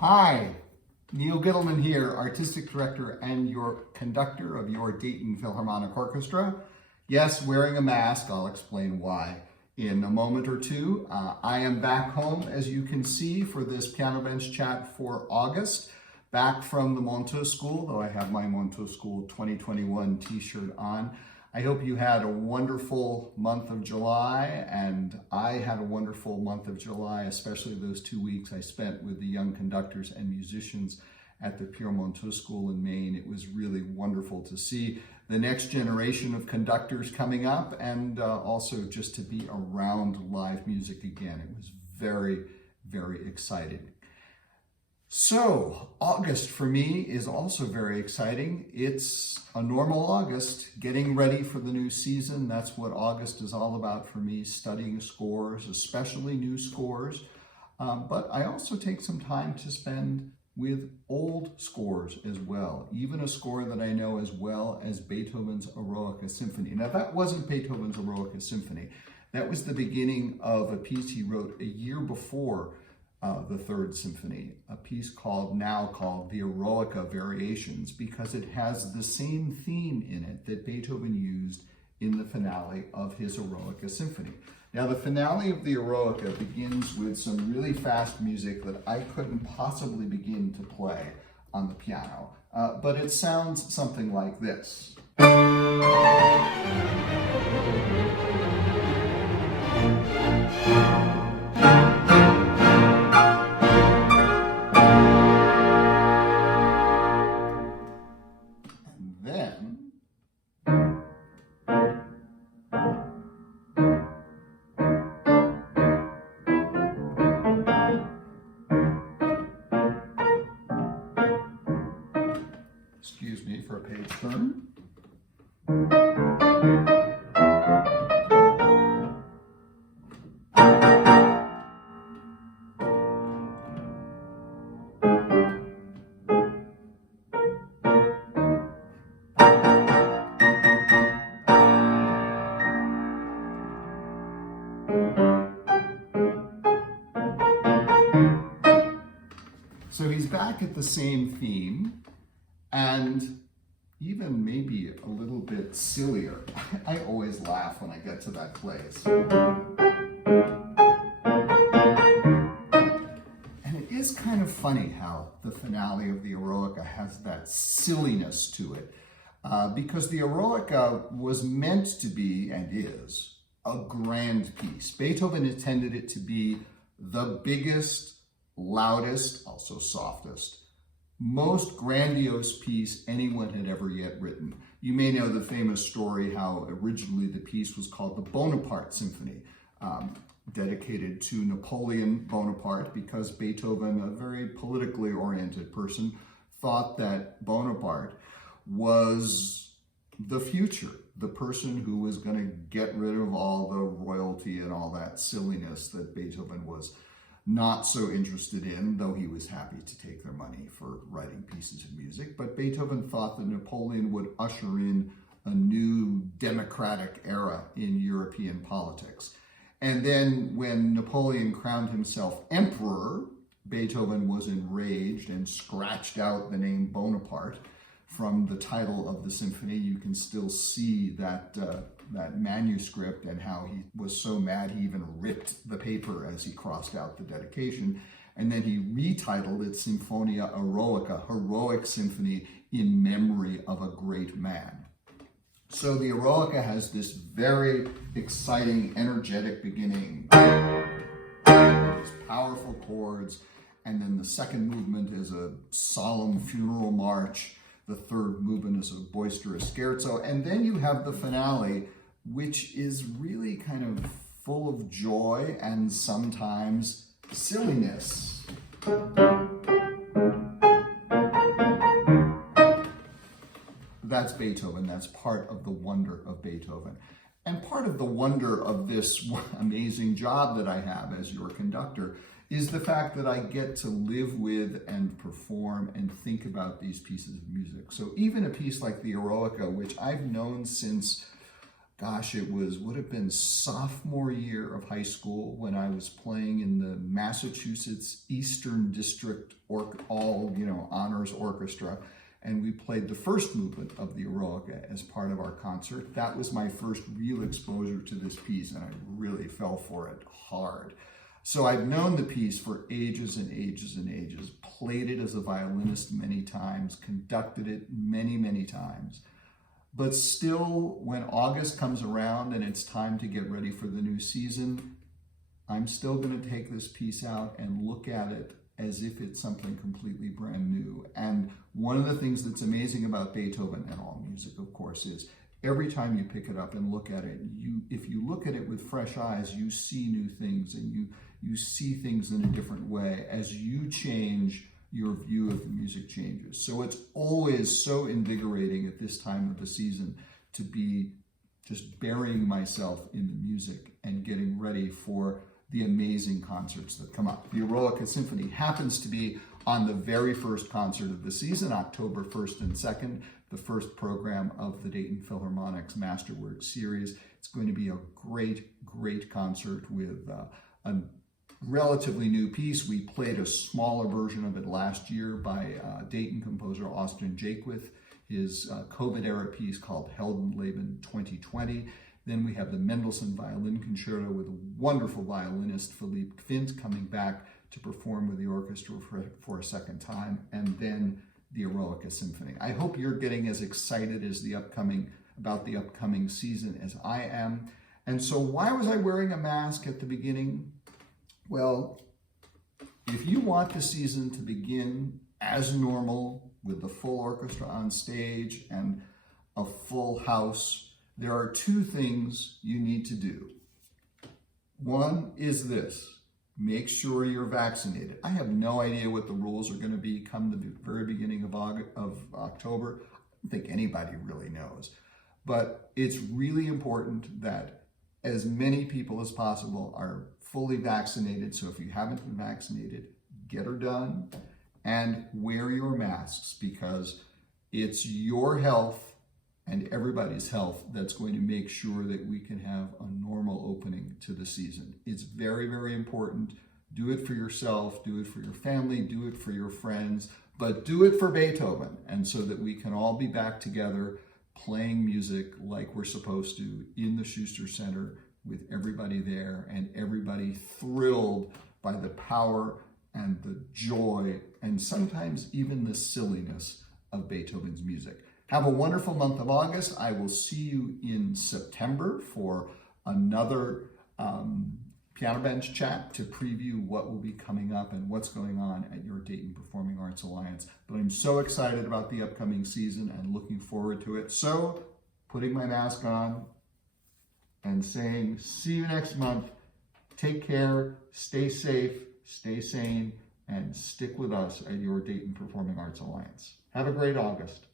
Hi, Neal here, Artistic Director and your conductor of your Dayton Philharmonic Orchestra. Yes, wearing a mask, I'll explain why in a moment or two. I am back home, as you can see, for this Piano Bench Chat for August. Back from the Monteau School, though I have my Monteau School 2021 t-shirt on. I hope you had a wonderful month of July, and I had a wonderful month of July, especially those 2 weeks I spent with the young conductors and musicians at the Pure Monteau School in Maine. It was really wonderful to see the next generation of conductors coming up, and also just to be around live music again. It was very, very exciting. So, August for me is also very exciting. It's a normal August, getting ready for the new season. That's what August is all about for me, studying scores, especially new scores. But I also take some time to spend with old scores as well, even a score that I know as well as Beethoven's Eroica Symphony. Now, that wasn't Beethoven's Eroica Symphony. That was the beginning of a piece he wrote a year before the Third Symphony, a piece now called the Heroica Variations, because it has the same theme in it that Beethoven used in the finale of his Eroica Symphony. Now, the finale of the Eroica begins with some really fast music that I couldn't possibly begin to play on the piano, but it sounds something like this. Excuse me for a page turn. So he's back at the same theme, and even maybe a little bit sillier. I always laugh when I get to that place. And it is kind of funny how the finale of the Eroica has that silliness to it, because the Eroica was meant to be, and is, a grand piece. Beethoven intended it to be the biggest, loudest, also softest, most grandiose piece anyone had ever yet written. You may know the famous story how originally the piece was called the Bonaparte Symphony, dedicated to Napoleon Bonaparte, because Beethoven, a very politically oriented person, thought that Bonaparte was the future, the person who was going to get rid of all the royalty and all that silliness that Beethoven was not so interested in, though he was happy to take their money for writing pieces of music. But Beethoven thought that Napoleon would usher in a new democratic era in European politics. And then when Napoleon crowned himself emperor, Beethoven was enraged and scratched out the name Bonaparte from the title of the symphony. You can still see that manuscript and how he was so mad he even ripped the paper as he crossed out the dedication. And then he retitled it Symphonia Eroica, Heroic Symphony in memory of a great man. So the Eroica has this very exciting, energetic beginning, these powerful chords, and then the second movement is a solemn funeral march. The third movement is a boisterous scherzo, and then you have the finale, which is really kind of full of joy and sometimes silliness. That's Beethoven. That's part of the wonder of Beethoven. And part of the wonder of this amazing job that I have as your conductor is the fact that I get to live with and perform and think about these pieces of music. So even a piece like the Eroica, which I've known since gosh, would have been sophomore year of high school when I was playing in the Massachusetts Eastern District honors orchestra. And we played the first movement of the Eroica as part of our concert. That was my first real exposure to this piece, and I really fell for it hard. So I've known the piece for ages and ages and ages, played it as a violinist many times, conducted it many, many times. But still, when August comes around and it's time to get ready for the new season, I'm still going to take this piece out and look at it as if it's something completely brand new. And one of the things that's amazing about Beethoven and all music, of course, is every time you pick it up and look at it, if you look at it with fresh eyes, you see new things, and you see things in a different way. As you change, your view of the music changes. So it's always so invigorating at this time of the season to be just burying myself in the music and getting ready for the amazing concerts that come up. The Heroica Symphony happens to be on the very first concert of the season, October 1st and 2nd, the first program of the Dayton Philharmonic's Masterworks series. It's going to be a great, great concert with a relatively new piece. We played a smaller version of it last year by Dayton composer Austin Jakewith, his COVID-era piece called Heldenleben 2020. Then we have the Mendelssohn Violin Concerto with a wonderful violinist, Philippe Quint, coming back to perform with the orchestra for a second time, and then the Eroica Symphony. I hope you're getting as excited about the upcoming season as I am. And so why was I wearing a mask at the beginning? Well, if you want the season to begin as normal with the full orchestra on stage and a full house, there are two things you need to do. One is this: make sure you're vaccinated. I have no idea what the rules are going to be come the very beginning of October. I don't think anybody really knows. But it's really important that as many people as possible are fully vaccinated. So if you haven't been vaccinated, get her done and wear your masks, because it's your health and everybody's health that's going to make sure that we can have a normal opening to the season. It's very, very important. Do it for yourself, do it for your family, do it for your friends, but do it for Beethoven, and so that we can all be back together playing music like we're supposed to in the Schuster Center with everybody there and everybody thrilled by the power and the joy and sometimes even the silliness of Beethoven's music. Have a wonderful month of August. I will see you in September for another piano bench chat to preview what will be coming up and what's going on at your Dayton Performing Arts Alliance. But I'm so excited about the upcoming season and looking forward to it. So, putting my mask on and saying, see you next month. Take care, stay safe, stay sane, and stick with us at your Dayton Performing Arts Alliance. Have a great August.